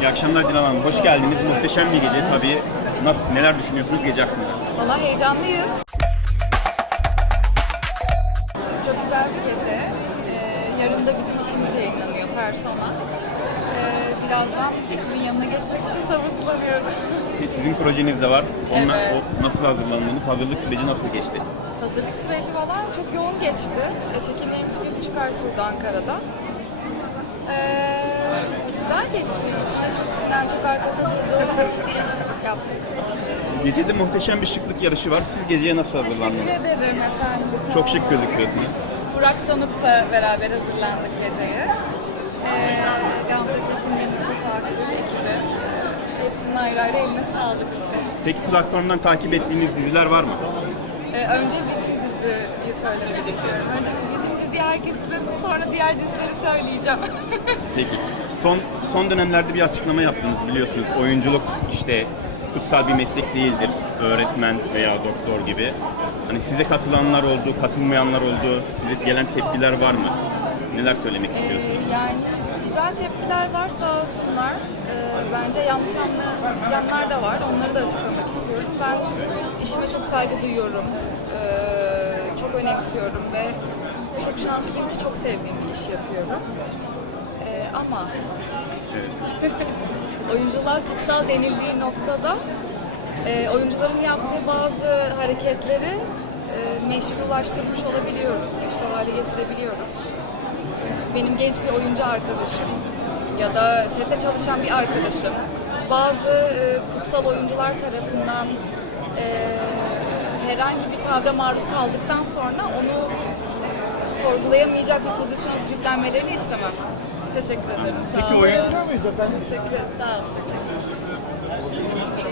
İyi akşamlar Dilan Hanım. Hoş geldiniz. Muhteşem bir gece tabii. Na- Neler düşünüyorsunuz gece hakkında? Valla heyecanlıyız. Çok güzel bir gece. Ee, yarın da bizim işimiz yayınlanıyor Persona. Ee, birazdan ekibin yanına geçmek için sabırsızlanıyorum. Sizin projeniz de var. Onunla, Evet. o nasıl hazırlandınız? Hazırlık süreci nasıl geçti? Hazırlık süreci falan çok yoğun geçti. E, çekimlerimiz bir buçuk ay sürdü Ankara'da. Ee, güzel geçti. İçime çok sinen, çok arkasında durduğum bir iş yaptık. Gecede muhteşem bir şıklık yarışı var. Siz geceye nasıl Teşekkür hazırlandınız? ederim efendim. Çok şık gözüküyorsunuz. Burak Sanık'la beraber hazırlandık geceye. Ee, Gamze Tekin ve Mustafa Akgül ekibi. Ee, Hepsinin ayrı ayrı eline sağlık. Peki platformdan takip ettiğiniz diziler var mı? Ee, önce bizim diziyi söylemek istiyorum. Önce bizim diziyi herkes izlesin sonra diğer dizileri söyleyeceğim. Peki. Son son dönemlerde bir açıklama yaptınız biliyorsunuz. Oyunculuk işte kutsal bir meslek değildir. Öğretmen veya doktor gibi. Hani size katılanlar oldu, katılmayanlar oldu. Size gelen tepkiler var mı? Neler söylemek Ee, istiyorsunuz? yani güzel tepkiler var sağ olsunlar. Ee, bence yanlış anlayanlar da var. Onları da açıklamak istiyorum. Ben işime çok saygı duyuyorum. Ee, çok önemsiyorum ve çok şanslıyım ki çok sevdiğim bir iş yapıyorum. Ee, ama oyunculuğa kutsal denildiği noktada e, oyuncuların yaptığı bazı hareketleri e, meşrulaştırmış olabiliyoruz, meşru hale getirebiliyoruz. Benim genç bir oyuncu arkadaşım ya da sette çalışan bir arkadaşım bazı e, kutsal oyuncular tarafından e, herhangi bir tavra maruz kaldıktan sonra onu sorgulayamayacak bir pozisyona sürüklenmelerini istemem. Teşekkür ederim. Sağ olun. Teşekkür ederim. Sağ olun. Teşekkür ederim.